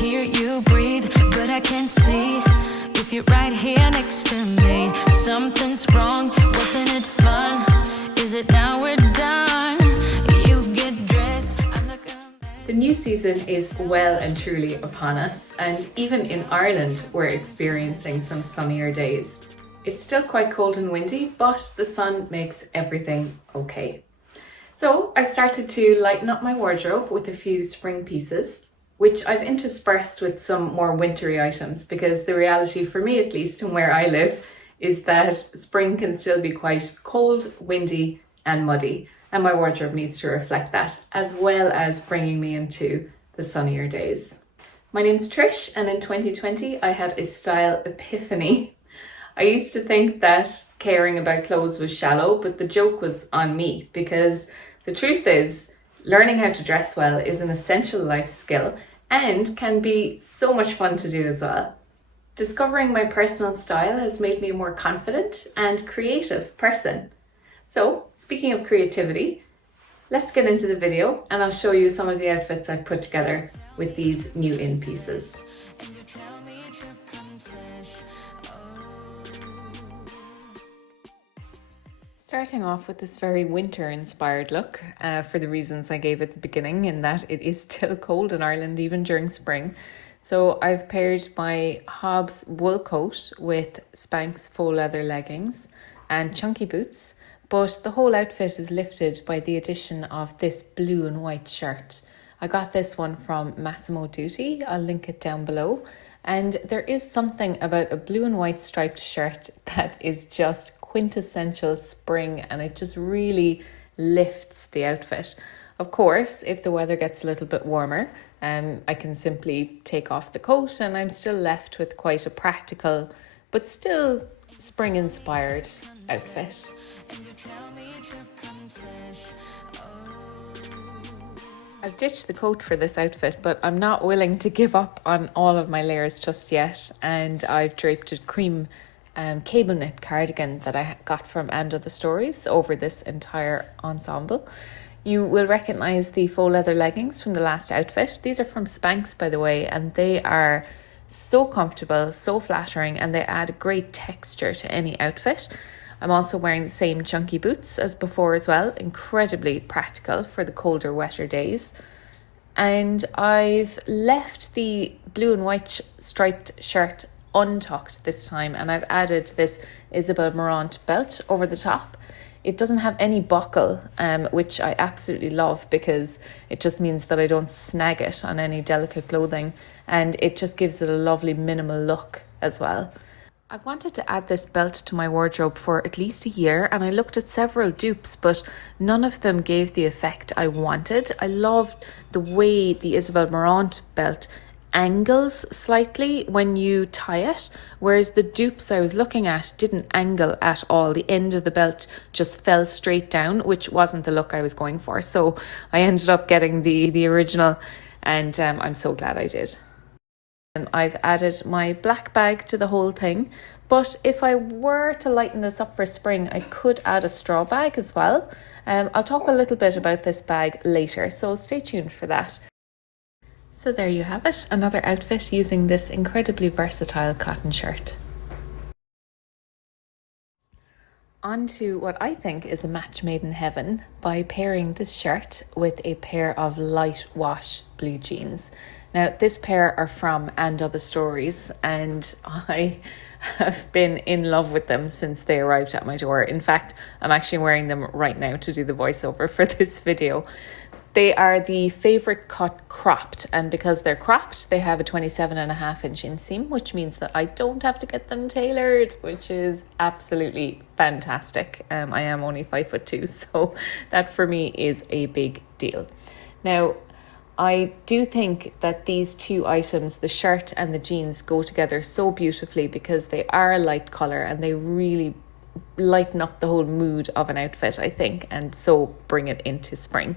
hear you breathe, but I can't see if you're right here next to me. Something's wrong, wasn't it fun? Is it now we're done? You get dressed, I'm like The new season is well and truly upon us, and even in Ireland we're experiencing some sunnier days. It's still quite cold and windy, but the sun makes everything okay. So I've started to lighten up my wardrobe with a few spring pieces, which I've interspersed with some more wintry items, because the reality, for me at least, and where I live, is that spring can still be quite cold, windy and muddy, and my wardrobe needs to reflect that, as well as bringing me into the sunnier days. My name's Trish, and in 2020 I had a style epiphany. I used to think that caring about clothes was shallow, but the joke was on me, because the truth is, learning how to dress well is an essential life skill and can be so much fun to do as well. Discovering my personal style has made me a more confident and creative person. So, speaking of creativity, let's get into the video and I'll show you some of the outfits I've put together with these new in pieces. Starting off with this very winter-inspired look, for the reasons I gave at the beginning, in that it is still cold in Ireland even during spring. So I've paired my Hobbs wool coat with Spanx faux leather leggings and chunky boots, but the whole outfit is lifted by the addition of this blue and white shirt. I got this one from Massimo Dutti, I'll link it down below. And there is something about a blue and white striped shirt that is just quintessential spring, and it just really lifts the outfit. Of course, if the weather gets a little bit warmer, I can simply take off the coat and I'm still left with quite a practical but still spring inspired outfit. I've ditched the coat for this outfit, but I'm not willing to give up on all of my layers just yet, and I've draped a cream cable knit cardigan that I got from And Other Stories over this entire ensemble. You will recognise the faux leather leggings from the last outfit. These are from Spanx, by the way, and they are so comfortable, so flattering, and they add a great texture to any outfit. I'm also wearing the same chunky boots as before as well, incredibly practical for the colder, wetter days. And I've left the blue and white striped shirt untucked this time, and I've added this Isabel Marant belt over the top. It doesn't have any buckle, which I absolutely love, because it just means that I don't snag it on any delicate clothing, and it just gives it a lovely minimal look as well. I wanted to add this belt to my wardrobe for at least a year, and I looked at several dupes, but none of them gave the effect I wanted. I loved the way the Isabel Marant belt angles slightly when you tie it, whereas the dupes I was looking at didn't angle at all. The end of the belt just fell straight down, which wasn't the look I was going for. So I ended up getting the original, and I'm so glad I did. I've added my black bag to the whole thing, but if I were to lighten this up for spring, I could add a straw bag as well. I'll talk a little bit about this bag later, so stay tuned for that. So there you have it, another outfit using this incredibly versatile cotton shirt. On to what I think is a match made in heaven by pairing this shirt with a pair of light wash blue jeans. Now, this pair are from And Other Stories, and I have been in love with them since they arrived at my door. In fact, I'm actually wearing them right now to do the voiceover for this video. They are the favourite cut cropped, and because they're cropped, they have a 27.5-inch inseam, which means that I don't have to get them tailored, which is absolutely fantastic. I am only 5'2", so that for me is a big deal. Now, I do think that these two items, the shirt and the jeans, go together so beautifully because they are a light colour and they really lighten up the whole mood of an outfit, I think, and so bring it into spring.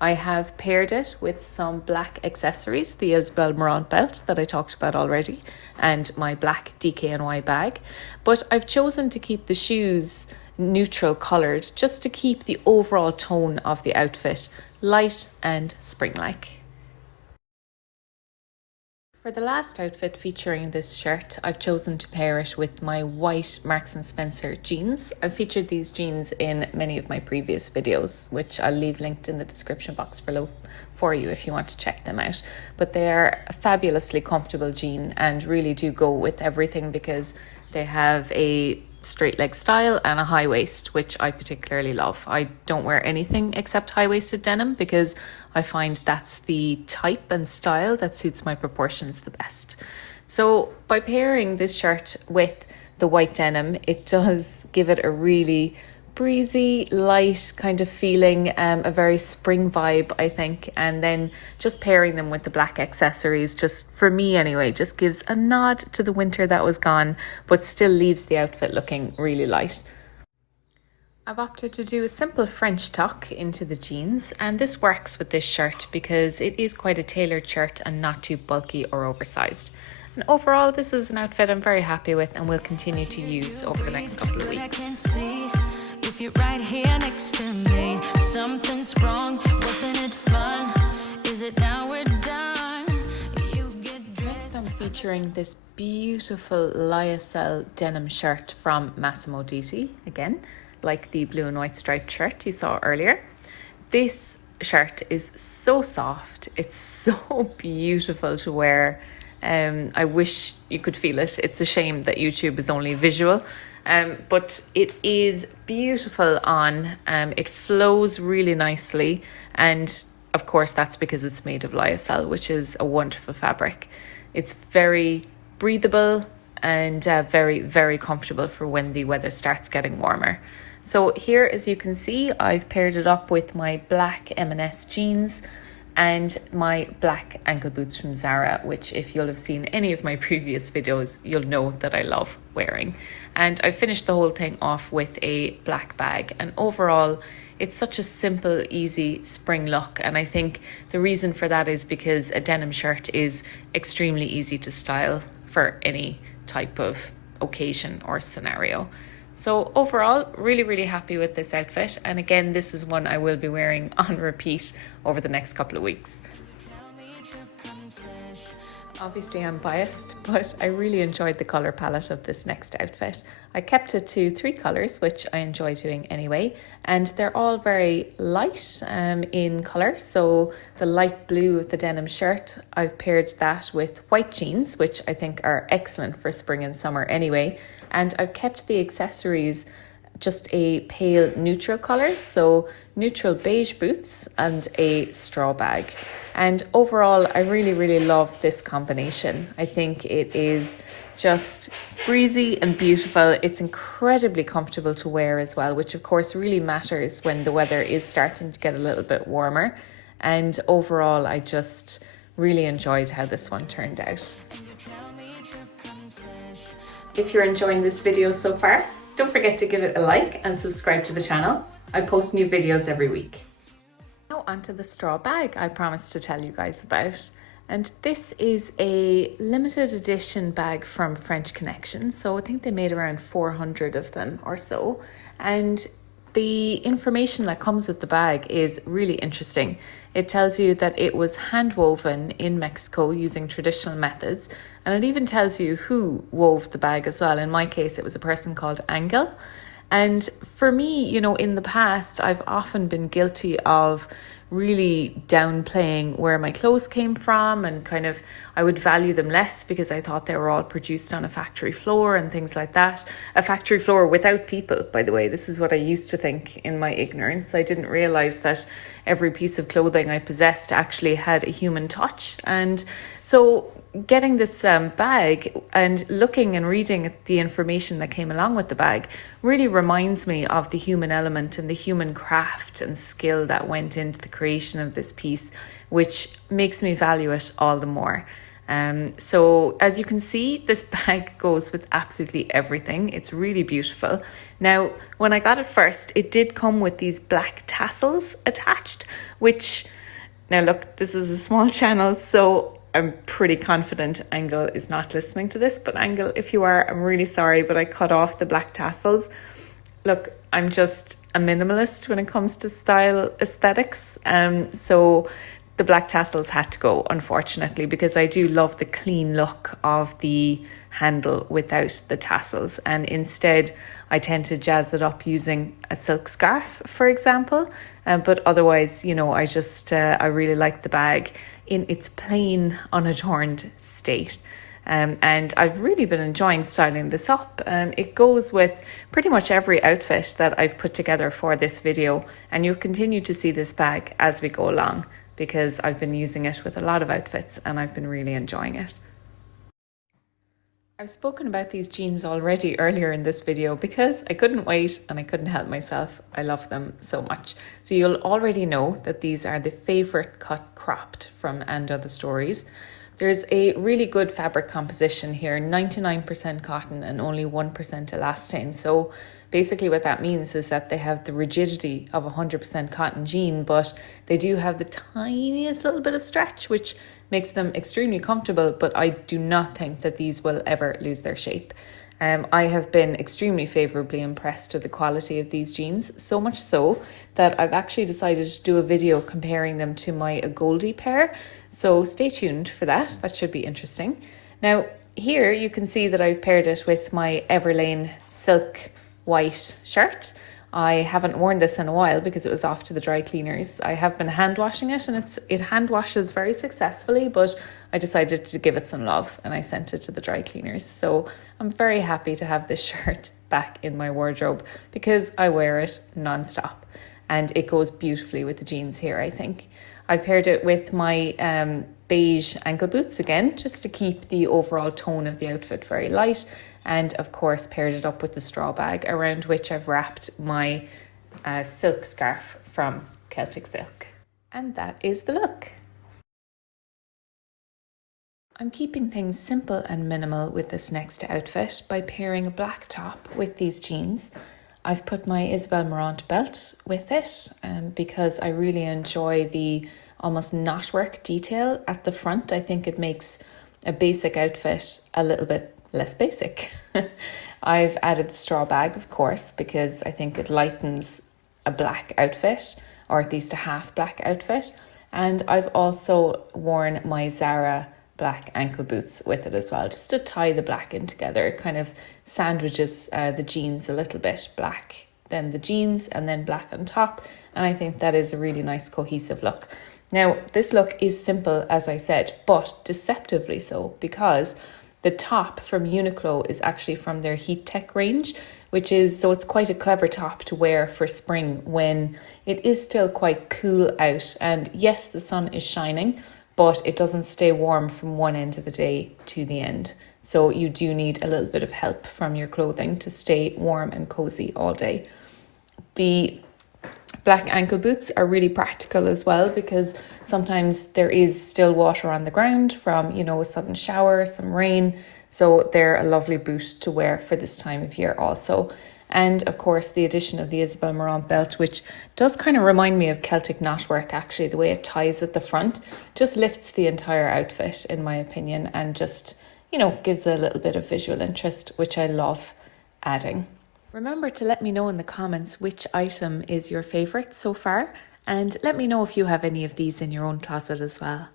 I have paired it with some black accessories, the Isabel Marant belt that I talked about already, and my black DKNY bag. But I've chosen to keep the shoes neutral coloured just to keep the overall tone of the outfit light and spring-like. For the last outfit featuring this shirt, I've chosen to pair it with my white Marks & Spencer jeans. I've featured these jeans in many of my previous videos, which I'll leave linked in the description box below for you if you want to check them out. But they are a fabulously comfortable jean and really do go with everything because they have a straight leg style and a high waist, which I particularly love. I don't wear anything except high-waisted denim because I find that's the type and style that suits my proportions the best. So by pairing this shirt with the white denim, it does give it a really breezy, light kind of feeling, a very spring vibe, I think. And then just pairing them with the black accessories, just for me anyway, just gives a nod to the winter that was gone, but still leaves the outfit looking really light. I've opted to do a simple French tuck into the jeans, and this works with this shirt because it is quite a tailored shirt and not too bulky or oversized. And overall, this is an outfit I'm very happy with and will continue to use over the next couple of weeks. If you're right here next to me, something's wrong. Wasn't it fun? Is it now we're done? You get dressed. Next, I'm featuring this beautiful lyocell denim shirt from Massimo Dutti, again, like the blue and white striped shirt you saw earlier. This shirt is so soft. It's so beautiful to wear. I wish you could feel it. It's a shame that YouTube is only visual. But it is beautiful on. It flows really nicely, and of course that's because it's made of lyocell, which is a wonderful fabric. It's very breathable and very, very comfortable for when the weather starts getting warmer. So here, as you can see, I've paired it up with my black M&S jeans and my black ankle boots from Zara, which if you'll have seen any of my previous videos, you'll know that I love wearing. And I finished the whole thing off with a black bag. And overall, it's such a simple, easy spring look. And I think the reason for that is because a denim shirt is extremely easy to style for any type of occasion or scenario. So overall, really, really happy with this outfit. And again, this is one I will be wearing on repeat over the next couple of weeks. Obviously, I'm biased, but I really enjoyed the colour palette of this next outfit. I kept it to 3 colours, which I enjoy doing anyway, and they're all very light in colour. So the light blue of the denim shirt, I've paired that with white jeans, which I think are excellent for spring and summer anyway, and I've kept the accessories just a pale neutral colour, so neutral beige boots and a straw bag. And overall, I really, really love this combination. I think it is just breezy and beautiful. It's incredibly comfortable to wear as well, which of course really matters when the weather is starting to get a little bit warmer. And overall, I just really enjoyed how this one turned out. If you're enjoying this video so far, don't forget to give it a like and subscribe to the channel. I post new videos every week. Now onto the straw bag I promised to tell you guys about. And this is a limited edition bag from French Connection. So I think they made around 400 of them or so. And the information that comes with the bag is really interesting. It tells you that it was hand woven in Mexico using traditional methods. And it even tells you who wove the bag as well. In my case, it was a person called Angel. And for me, you know, in the past, I've often been guilty of really downplaying where my clothes came from, and kind of I would value them less because I thought they were all produced on a factory floor and things like that. A factory floor without people, by the way. This is what I used to think in my ignorance. I didn't realize that every piece of clothing I possessed actually had a human touch. And so getting this bag and looking and reading at the information that came along with the bag really reminds me of the human element and the human craft and skill that went into the creation of this piece, which makes me value it all the more. So as you can see, this bag goes with absolutely everything. It's really beautiful. Now, when I got it first, it did come with these black tassels attached, which, now look, this is a small channel, so I'm pretty confident Angel is not listening to this, but Angel, if you are, I'm really sorry, but I cut off the black tassels. Look, I'm just a minimalist when it comes to style aesthetics. So the black tassels had to go, unfortunately, because I do love the clean look of the handle without the tassels, and instead I tend to jazz it up using a silk scarf, for example. But otherwise, you know, I really like the bag in its plain, unadorned state. And I've really been enjoying styling this up. It goes with pretty much every outfit that I've put together for this video, and you'll continue to see this bag as we go along because I've been using it with a lot of outfits and I've been really enjoying it. I've spoken about these jeans already earlier in this video because I couldn't wait and I couldn't help myself. I love them so much. So you'll already know that these are the favorite cut cropped from And Other Stories. There's a really good fabric composition here, 99% cotton and only 1% elastane. So basically what that means is that they have the rigidity of 100% cotton jean, but they do have the tiniest little bit of stretch, which makes them extremely comfortable, but I do not think that these will ever lose their shape. I have been extremely favourably impressed with the quality of these jeans, so much so that I've actually decided to do a video comparing them to my Goldie pair. So stay tuned for that. That should be interesting. Now, here you can see that I've paired it with my Everlane silk white shirt. I haven't worn this in a while because it was off to the dry cleaners. I have been hand washing it and it hand washes very successfully, but I decided to give it some love and I sent it to the dry cleaners. So I'm very happy to have this shirt back in my wardrobe because I wear it non-stop and it goes beautifully with the jeans here, I think. I paired it with my beige ankle boots again, just to keep the overall tone of the outfit very light. And of course, paired it up with the straw bag around which I've wrapped my silk scarf from Celtic Silk. And that is the look. I'm keeping things simple and minimal with this next outfit by pairing a black top with these jeans. I've put my Isabel Marant belt with it because I really enjoy the almost knotwork detail at the front. I think it makes a basic outfit a little bit less basic. I've added the straw bag, of course, because I think it lightens a black outfit, or at least a half black outfit. And I've also worn my Zara black ankle boots with it as well, just to tie the black in together. It kind of sandwiches the jeans a little bit, black, then the jeans, and then black on top. And I think that is a really nice cohesive look. Now, this look is simple, as I said, but deceptively so, because the top from Uniqlo is actually from their Heat Tech range, so it's quite a clever top to wear for spring when it is still quite cool out. And yes, the sun is shining, but it doesn't stay warm from one end of the day to the end. So you do need a little bit of help from your clothing to stay warm and cozy all day. The black ankle boots are really practical as well because sometimes there is still water on the ground from, a sudden shower, some rain. So they're a lovely boot to wear for this time of year also. And of course, the addition of the Isabel Marant belt, which does kind of remind me of Celtic knotwork, actually, the way it ties at the front, just lifts the entire outfit, in my opinion, and just, gives a little bit of visual interest, which I love adding. Remember to let me know in the comments which item is your favourite so far, and let me know if you have any of these in your own closet as well.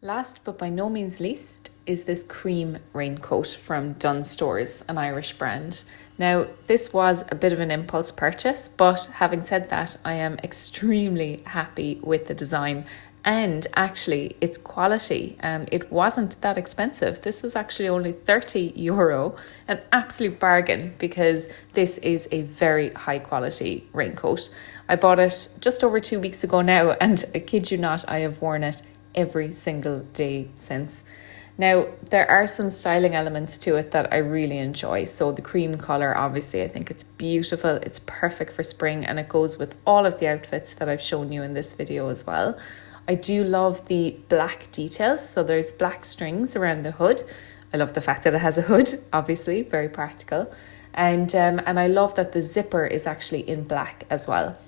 Last but by no means least is this cream raincoat from Dunnes Stores, an Irish brand. Now, this was a bit of an impulse purchase, but having said that, I am extremely happy with the design and actually its quality. It wasn't that expensive. This was actually only €30, an absolute bargain because this is a very high quality raincoat. I bought it just over 2 weeks ago now, and I kid you not, I have worn it every single day since. Now, there are some styling elements to it that I really enjoy. So the cream colour, obviously, I think it's beautiful. It's perfect for spring and it goes with all of the outfits that I've shown you in this video as well. I do love the black details. So there's black strings around the hood. I love the fact that it has a hood, obviously, very practical. And I love that the zipper is actually in black as well.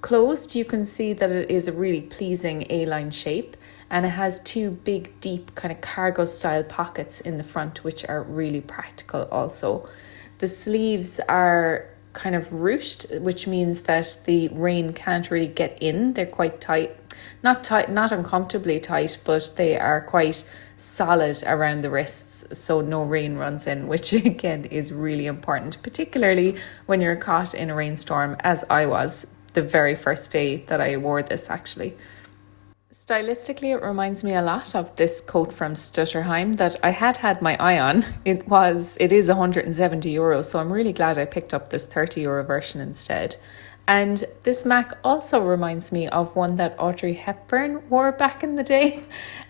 Closed, you can see that it is a really pleasing A-line shape. And it has two big, deep kind of cargo style pockets in the front, which are really practical also. The sleeves are kind of ruched, which means that the rain can't really get in. They're quite tight. not tight, not uncomfortably tight, but they are quite solid around the wrists so no rain runs in, which again is really important, particularly when you're caught in a rainstorm, as I was the very first day that I wore this actually. Stylistically, it reminds me a lot of this coat from Stutterheim that I had my eye on. It is €170, so I'm really glad I picked up this €30 version instead. And this MAC also reminds me of one that Audrey Hepburn wore back in the day.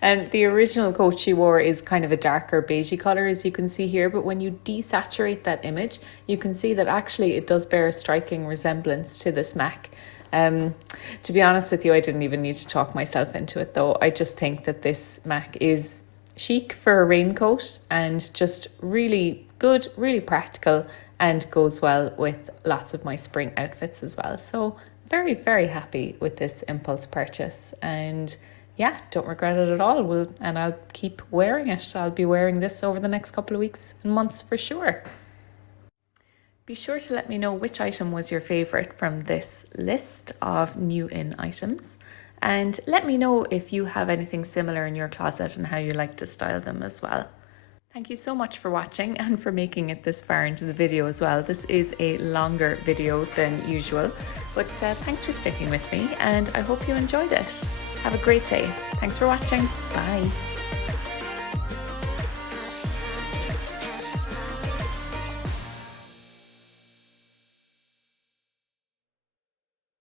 And the original coat she wore is kind of a darker beigey colour, as you can see here. But when you desaturate that image, you can see that actually it does bear a striking resemblance to this MAC. To be honest with you, I didn't even need to talk myself into it though. I just think that this MAC is chic for a raincoat and just really good, really practical, and goes well with lots of my spring outfits as well. So very, very happy with this impulse purchase, and yeah, don't regret it at all. And I'll keep wearing it. I'll be wearing this over the next couple of weeks and months for sure. Be sure to let me know which item was your favourite from this list of new in items, and let me know if you have anything similar in your closet and how you like to style them as well. Thank you so much for watching and for making it this far into the video as well. This is a longer video than usual, but thanks for sticking with me and I hope you enjoyed it. Have a great day. Thanks for watching. Bye.